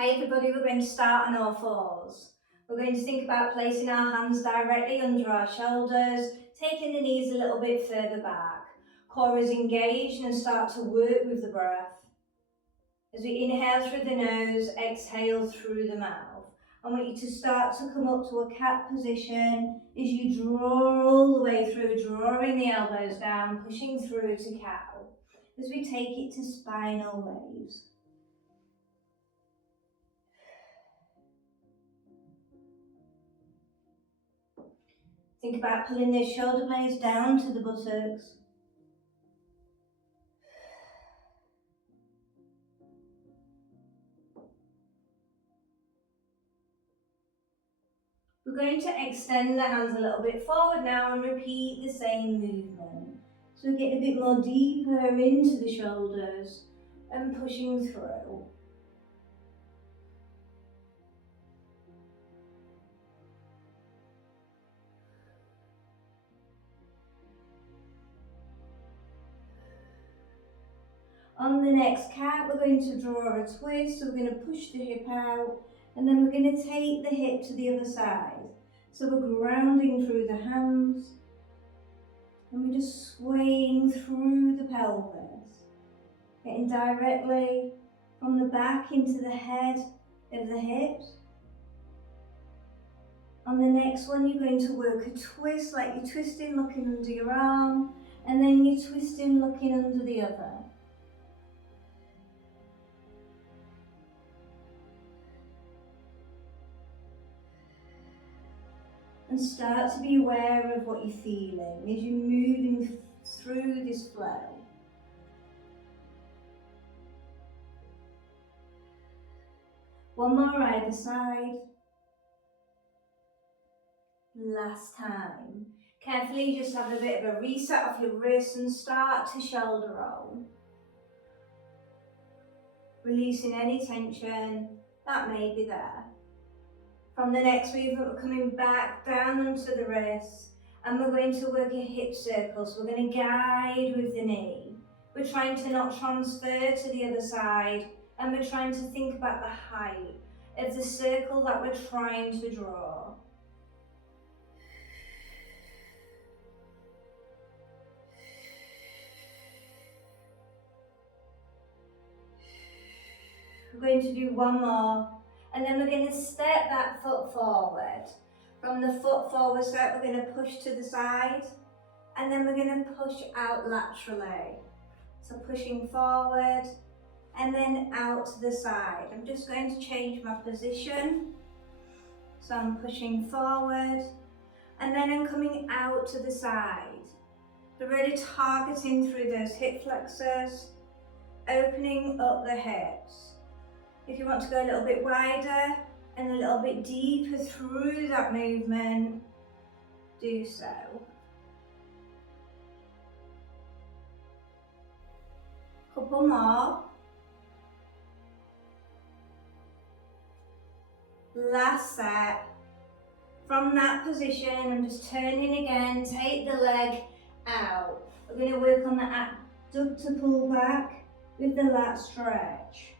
Hi everybody, we're going to start on all fours. We're going to think about placing our hands directly under our shoulders, taking the knees a little bit further back. Core is engaged and start to work with the breath. As we inhale through the nose, exhale through the mouth. I want you to start to come up to a cat position as you draw all the way through, drawing the elbows down, pushing through to cow. As we take it to spinal waves. Think about pulling those shoulder blades down to the buttocks. We're going to extend the hands a little bit forward now and repeat the same movement. So we're getting a bit more deeper into the shoulders and pushing through. On the next cat, we're going to draw a twist, so we're going to push the hip out, and then we're going to take the hip to the other side. So we're grounding through the hands, and we're just swaying through the pelvis, getting directly from the back into the head of the hips. On the next one, you're going to work a twist, like you're twisting looking under your arm, and then you're twisting looking under the other. And start to be aware of what you're feeling as you're moving through this flow. One more either side. Last time. Carefully just have a bit of a reset of your wrists and start to shoulder roll. Releasing any tension that may be there. From the next movement, we're coming back down onto the wrists and we're going to work a hip circle. So we're going to guide with the knee. We're trying to not transfer to the other side and we're trying to think about the height of the circle that we're trying to draw. We're going to do one more. And then we're going to step that foot forward. From the foot forward step, we're going to push to the side. And then we're going to push out laterally. So pushing forward and then out to the side. I'm just going to change my position. So I'm pushing forward and then I'm coming out to the side. So really targeting through those hip flexors, opening up the hips. If you want to go a little bit wider and a little bit deeper through that movement, do so. Couple more. Last set. From that position, I'm just turning again, take the leg out. We're going to work on the abductor pull back with the lat stretch.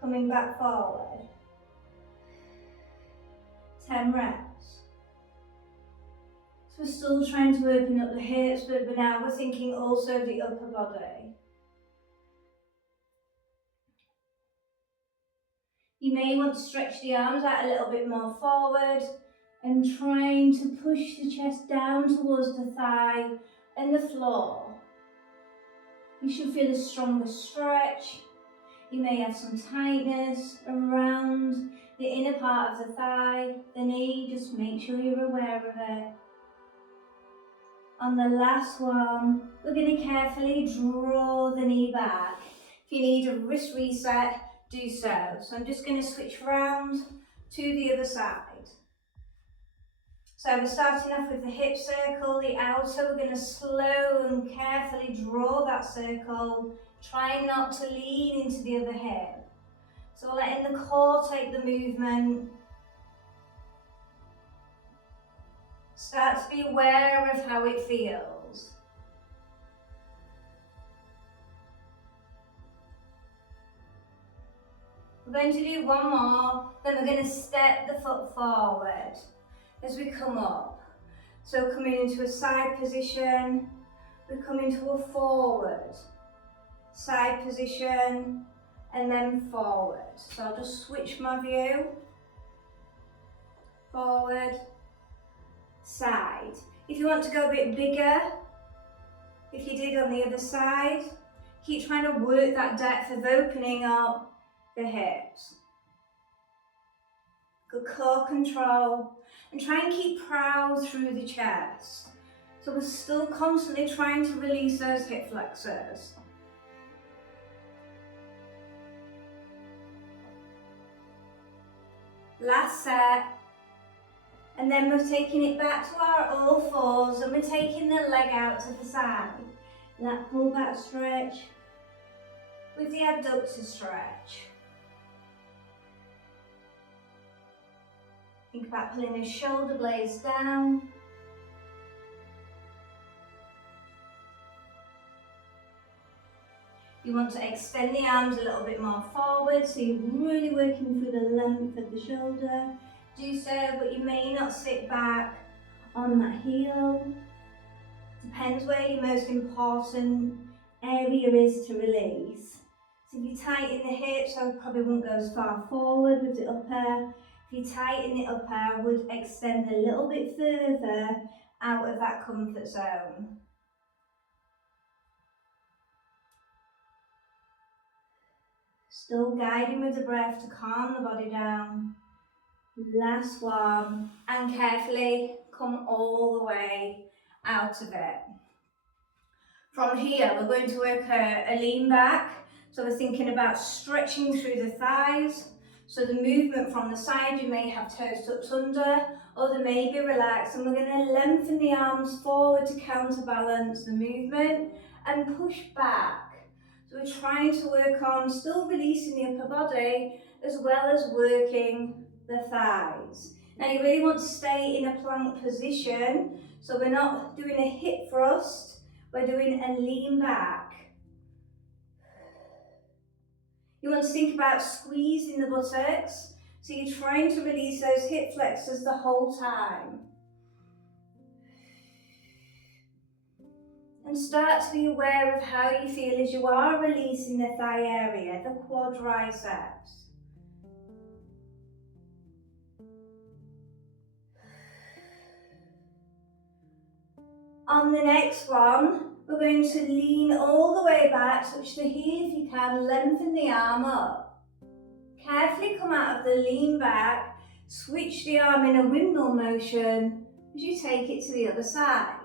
Coming back forward. 10 reps. So we're still trying to open up the hips, but now we're thinking also the upper body. You may want to stretch the arms out a little bit more forward and trying to push the chest down towards the thigh and the floor. You should feel a stronger stretch. You may have some tightness around the inner part of the thigh, the knee, just make sure you're aware of it. On the last one, we're going to carefully draw the knee back. If you need a wrist reset, do so. So I'm just going to switch round to the other side. So we're starting off with the hip circle, the outer, we're going to slow and carefully draw that circle, trying not to lean into the other hip. So we're letting the core take the movement. Start to be aware of how it feels. We're We're going to do one more, then we're going to step the foot forward as we come up. So coming into a side position, we come into a forward, side position, and then forward. So I'll just switch my view. Forward, side. If you want to go a bit bigger, if you did on the other side, keep trying to work that depth of opening up the hips. Good core control, and try and keep proud through the chest. So we're still constantly trying to release those hip flexors. Last set. And then we're taking it back to our all fours and we're taking the leg out to the side. That pull back stretch with the abductor stretch. Think about pulling the shoulder blades down. You want to extend the arms a little bit more forward, so you're really working through the length of the shoulder. Do so, but you may not sit back on that heel. Depends where your most important area is to release. So if you tighten the hips, I probably won't go as far forward with the upper. If you tighten the upper, I would extend a little bit further out of that comfort zone. Still guiding with the breath to calm the body down. Last one, and carefully come all the way out of it. From here, we're going to work a lean back. So we're thinking about stretching through the thighs. So the movement from the side, you may have toes tucked under, or they may be relaxed. And we're going to lengthen the arms forward to counterbalance the movement and push back. So we're trying to work on still releasing the upper body as well as working the thighs. Now you really want to stay in a plank position, so we're not doing a hip thrust, we're doing a lean back. You want to think about squeezing the buttocks, so you're trying to release those hip flexors the whole time. And start to be aware of how you feel as you are releasing the thigh area, the quadriceps. On the next one, we're going to lean all the way back, touch the heel if you can, lengthen the arm up. Carefully come out of the lean back, switch the arm in a windmill motion as you take it to the other side.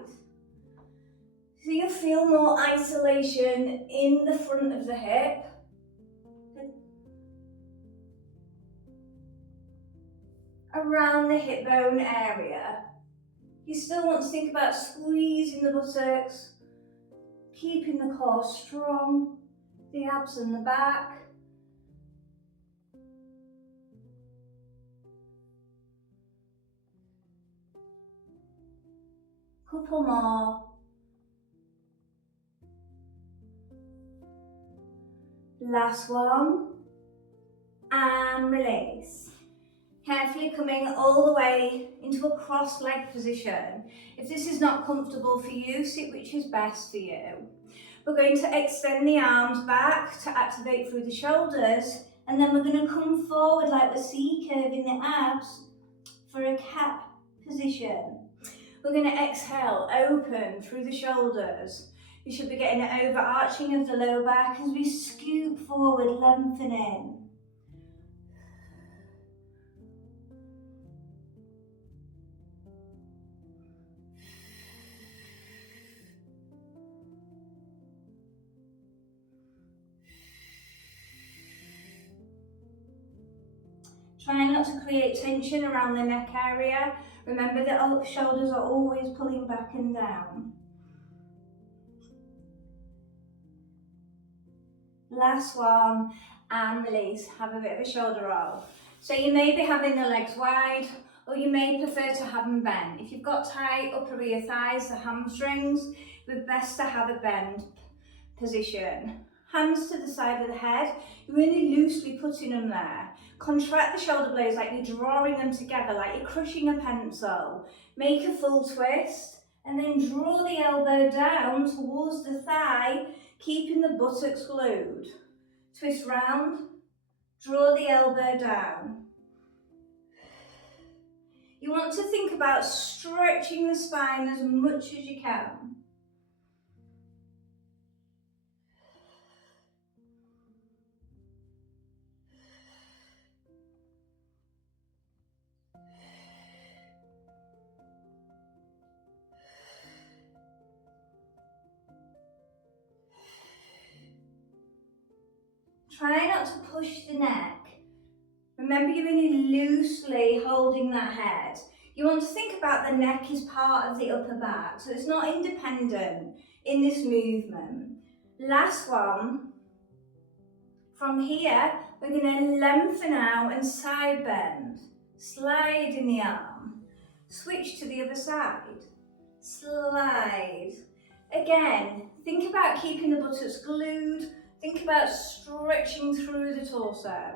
So you'll feel more isolation in the front of the hip. Around the hip bone area. You still want to think about squeezing the buttocks, keeping the core strong, the abs and the back. Couple more. Last one. And release. Carefully coming all the way into a cross leg position. If this is not comfortable for you, sit which is best for you. We're going to extend the arms back to activate through the shoulders, and then we're going to come forward like we're C-curving the abs for a cat position. We're going to exhale, open through the shoulders. You should be getting an overarching of the lower back as we scoop forward, lengthening. Try not to create tension around the neck area. Remember that our shoulders are always pulling back and down. Last one, and release. Have a bit of a shoulder roll. So you may be having the legs wide, or you may prefer to have them bent. If you've got tight upper rear thighs, the hamstrings, it's best to have a bend position. Hands to the side of the head, you're really loosely putting them there. Contract the shoulder blades like you're drawing them together, like you're crushing a pencil. Make a full twist, and then draw the elbow down towards the thigh, keeping the buttocks glued. Twist round, draw the elbow down. You want to think about stretching the spine as much as you can. Try not to push the neck. Remember, you're really loosely holding that head. You want to think about the neck as part of the upper back, so it's not independent in this movement. Last one. From here, we're going to lengthen out and side bend. Slide in the arm. Switch to the other side. Slide. Again, think about keeping the buttocks glued. Think about stretching through the torso.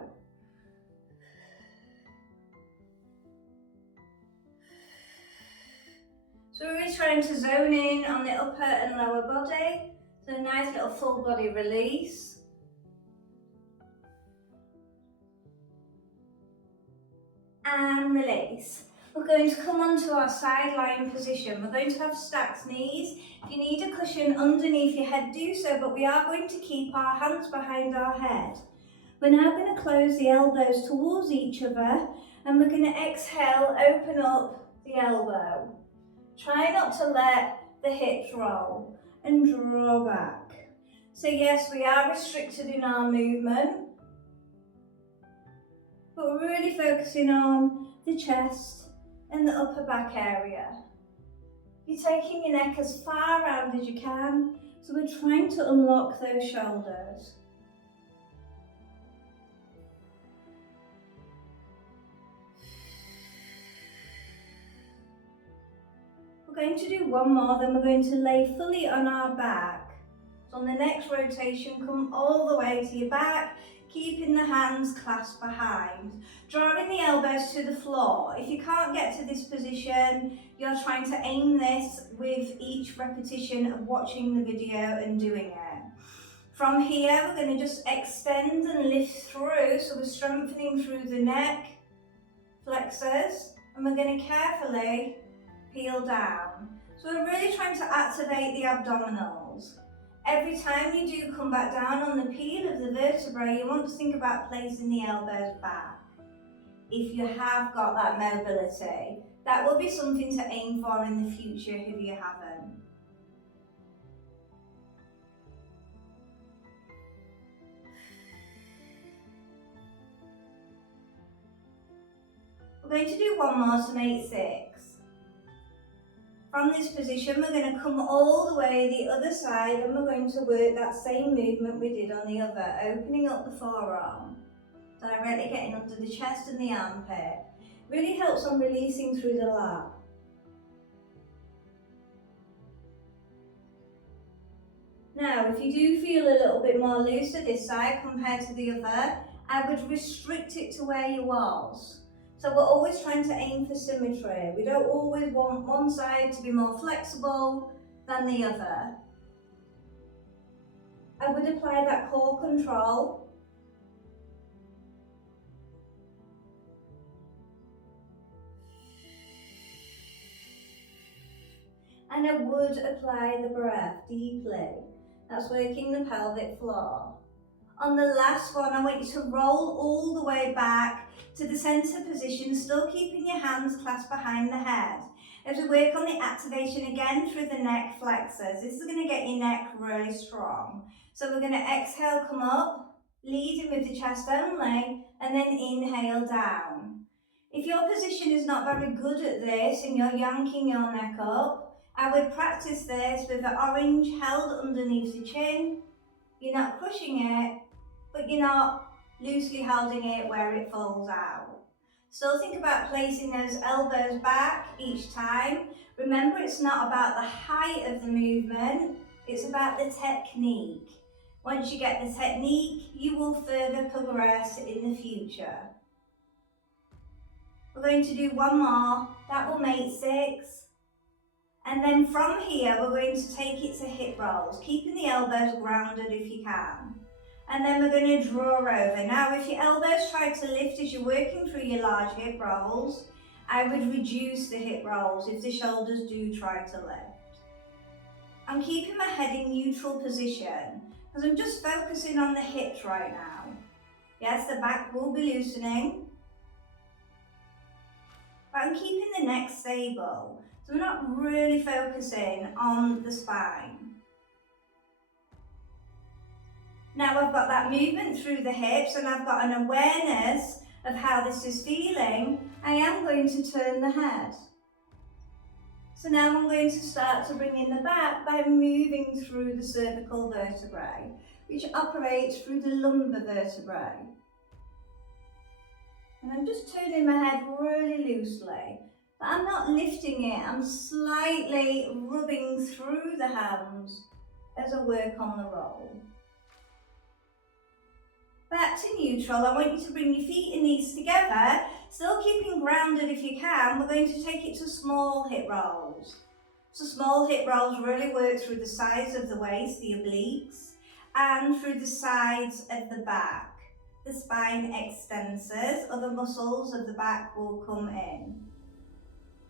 So we're really trying to zone in on the upper and lower body. So a nice little full body release. And release. We're going to come onto our side lying position. We're going to have stacked knees. If you need a cushion underneath your head, do so, but we are going to keep our hands behind our head. We're now going to close the elbows towards each other, and we're going to exhale, open up the elbow. Try not to let the hips roll and draw back. So yes, we are restricted in our movement, but we're really focusing on the chest and the upper back area. You're taking your neck as far around as you can, so we're trying to unlock those shoulders. We're going to do one more, then we're going to lay fully on our back. So on the next rotation, come all the way to your back, keeping the hands clasped behind. Drawing the elbows to the floor. If you can't get to this position, you're trying to aim this with each repetition of watching the video and doing it. From here, we're going to just extend and lift through, so we're strengthening through the neck, flexors, and we're going to carefully peel down. So we're really trying to activate the abdominals. Every time you do come back down on the peel of the vertebrae, you want to think about placing the elbows back. If you have got that mobility, that will be something to aim for in the future if you haven't. We're going to do one more to make 6. From this position, we're going to come all the way the other side, and we're going to work that same movement we did on the other, opening up the forearm, directly getting under the chest and the armpit. Really helps on releasing through the lap. Now, if you do feel a little bit more loose at this side compared to the other, I would restrict it to where you was. So we're always trying to aim for symmetry. We don't always want one side to be more flexible than the other. I would apply that core control. And I would apply the breath deeply. That's working the pelvic floor. On the last one, I want you to roll all the way back to the centre position, still keeping your hands clasped behind the head. As we work on the activation again through the neck flexors, this is going to get your neck really strong. So we're going to exhale, come up, leading with the chest only, and then inhale down. If your position is not very good at this and you're yanking your neck up, I would practice this with the orange held underneath the chin. You're not crushing it, but you're not loosely holding it where it falls out. Still think about placing those elbows back each time. Remember, it's not about the height of the movement, it's about the technique. Once you get the technique, you will further progress in the future. We're going to do one more, that will make 6. And then from here, we're going to take it to hip rolls, keeping the elbows grounded if you can. And then we're going to draw over. Now, if your elbows try to lift as you're working through your large hip rolls, I would reduce the hip rolls if the shoulders do try to lift. I'm keeping my head in neutral position because I'm just focusing on the hips right now. Yes, the back will be loosening, but I'm keeping the neck stable. So I'm not really focusing on the spine. Now I've got that movement through the hips and I've got an awareness of how this is feeling, I am going to turn the head. So now I'm going to start to bring in the back by moving through the cervical vertebrae, which operates through the lumbar vertebrae. And I'm just turning my head really loosely, but I'm not lifting it, I'm slightly rubbing through the hands as I work on the roll. Back to neutral, I want you to bring your feet and knees together, still keeping grounded if you can. We're going to take it to small hip rolls. So small hip rolls really work through the sides of the waist, the obliques, and through the sides of the back. The spine extensors, other muscles of the back will come in.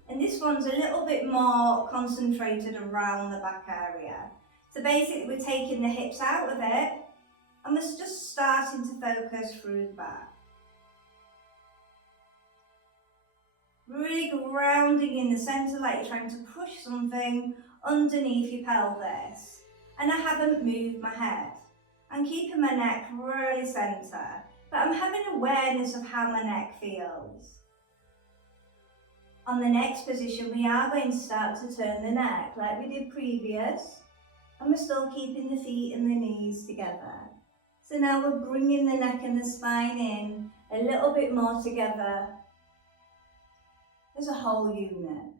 And this one's a little bit more concentrated around the back area. So basically we're taking the hips out of it, and we're just starting to focus through the back. Really grounding in the centre like you're trying to push something underneath your pelvis. And I haven't moved my head. I'm keeping my neck really centre, but I'm having awareness of how my neck feels. On the next position, we are going to start to turn the neck like we did previous, and we're still keeping the feet and the knees together. So now we're bringing the neck and the spine in a little bit more together as a whole unit.